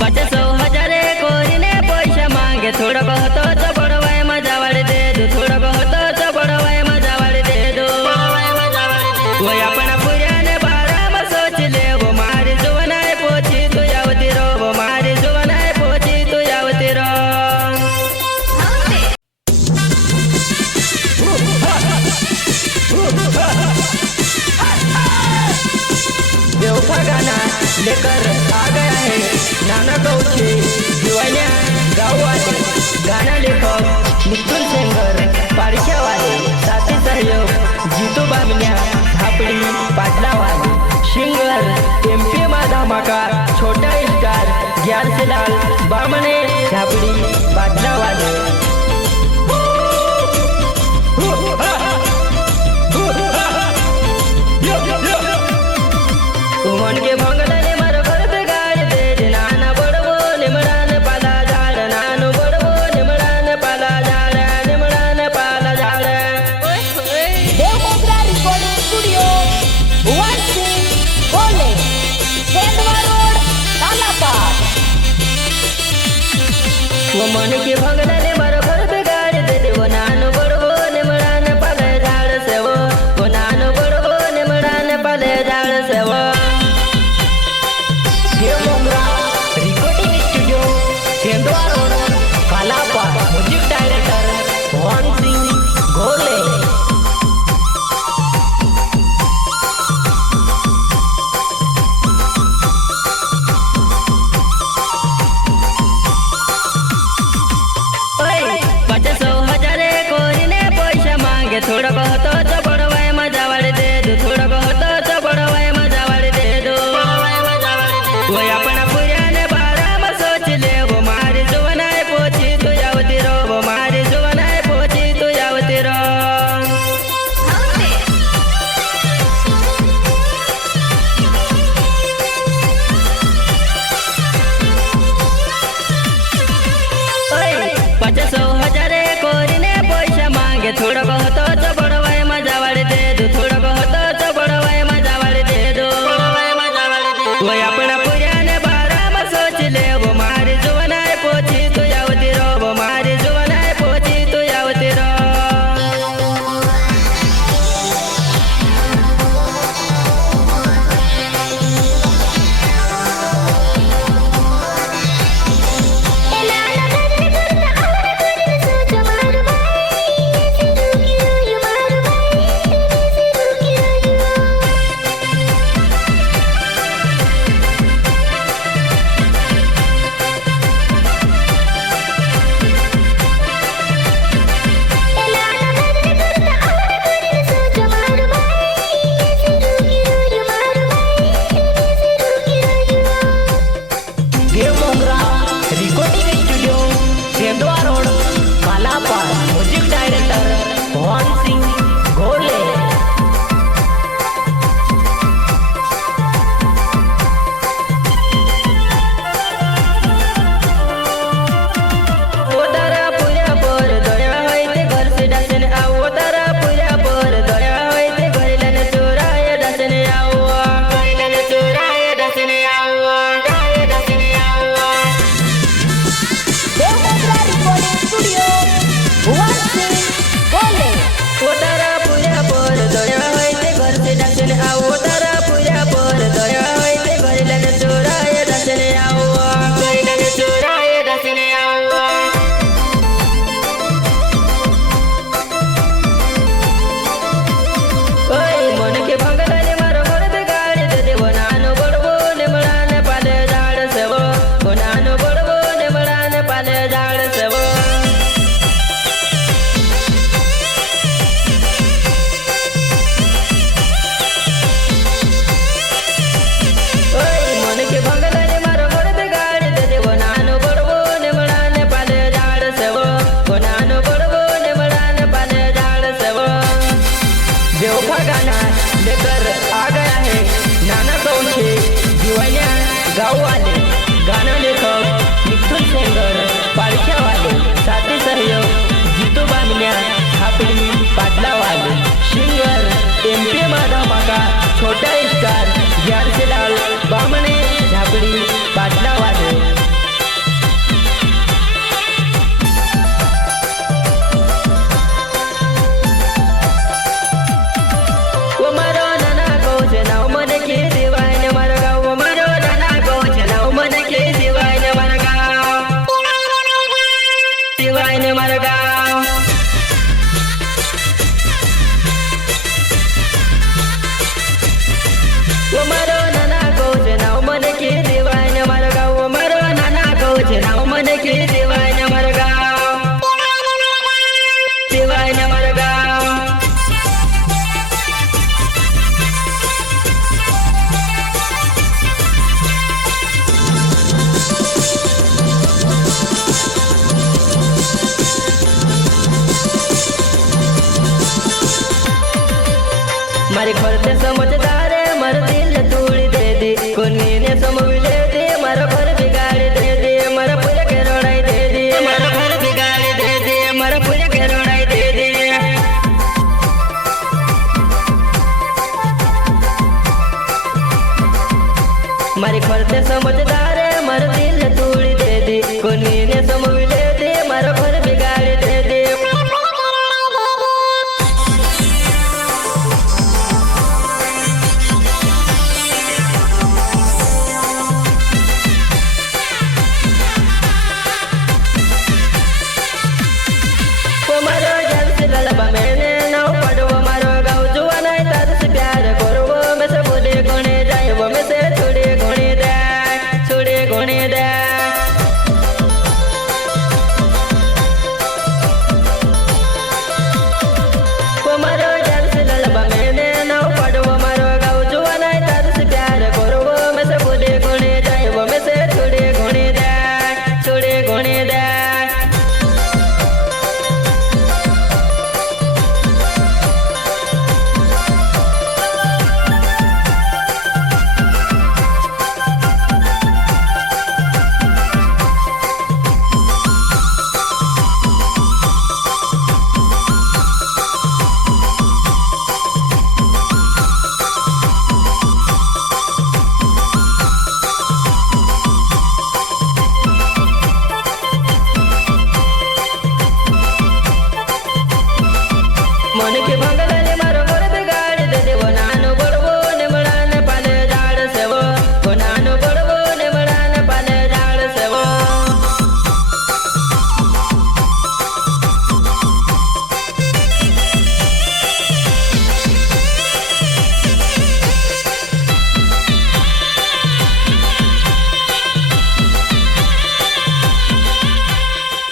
500 हजारे कोरीने पैसा मांगे थोड़ा बहुत तो बड़वाए मजा वाले दे दो थोड़ा बहुत तो बड़वाए मजा वाले दे दो वो अपना पुराने बारे में सोच ले वो मारी जुवनाए पोची तो यावती रो वो मारी जुवनाए पोची तो यावती रो देवका गाना लेकर आ गया है नाना गौछे दिवालिया गाँव वाले गाना लेखक मिथुन सेंगर पारख्या वाले साथी सहयोग जीतू बामण्या झापड़ी पाटला वाले सिंगर MP माधा माका छोटा स्टार ज्ञान से लाल बामणे झापड़ी पाटला वाले मन के भंगले मारो घर पे गाड़ दे रे नाना बड़वो निमड़ान पाला झाड़ नानू बड़वो निमड़ान पाला झाड़ निमड़ान पाला झाड़ देव मोगरा रिकॉर्डिंग स्टूडियो वन सिंह कॉलेज सेंधवा रोड कालापाड़ वो मन के भंगले मारो घर पे गाड़ दे रे वो नानू बड़वो निमड़ान पाले झाड़ से वो नानू बड़वो निमड़ान पाले झाड़ से वो Dev Mogra recording studio Sendhwa road Kalapad music director Mohan Singh Ghole ओए 500 हजारे कोरीने पैसा मांगे थोड़ा बहुत तो बड़वाए मजा वाले दे दो थोड़ा बहुत तो बड़वाए मजा वाले दे दो वो अपना पुराने बारे में सोच ले वो मारी जुवनाए पोची तो यावती रो वो मारी जुवनाए पोची तो यावती रो ओए 500 हजारे कोरीने पैसा मांगे थोड़ा बहुत तो बड़वाए मजा वाले दे दो थोड़ा बहुत तो बड़वाए मजा वाले दे दो वो अपना पुराने बारे में सोच ले वो मारी जुवनाए पोची तो यावती रो वो मारी जुवनाए पोची तो यावती रो Dev Mogra recording studio Sendhwa road Kalapad music director Mohan Singh Ghole वो तारा पूरा पर दया होय ते घर से डसन आओ तारा पूरा पर दया होय ते घर लेने चोराए डसन आओ घर लेने चोराए डसन आओ देव मोगरा रिकॉर्डिंग स्टूडियो वन सिंह कॉलेज वो तारा पूरा पर दया होय ते घर से डसन आओ तारा पूरा पर दया होय ते घर लेने चोराए डसन आओ घर लेने चोराए डसन आओ ओए मन के भंगले मारो घर पे गाड़ दे दे वो नानू बड़वो निमड़ान पाले झाड़ से वो नानू बड़वो निमड़ान पाले झाड़ से वो ओए मन के भंगले मारो घर पे गाड़ दे दे वो नानू बड़वो निमड़ान पाले झाड़ से वो नानू बड़वो निमड़ान पाले झाड़ से वो देवका गाना लेकर आ गया है नाना गौछे दिवालिया गाँव वाले गाना लेखक मिथुन सेंगर पारख्या वाले साथी सहयोग जीतू बामण्या झापड़ी पाटला वाले सिंगर MP माधा माका छोटा स्टार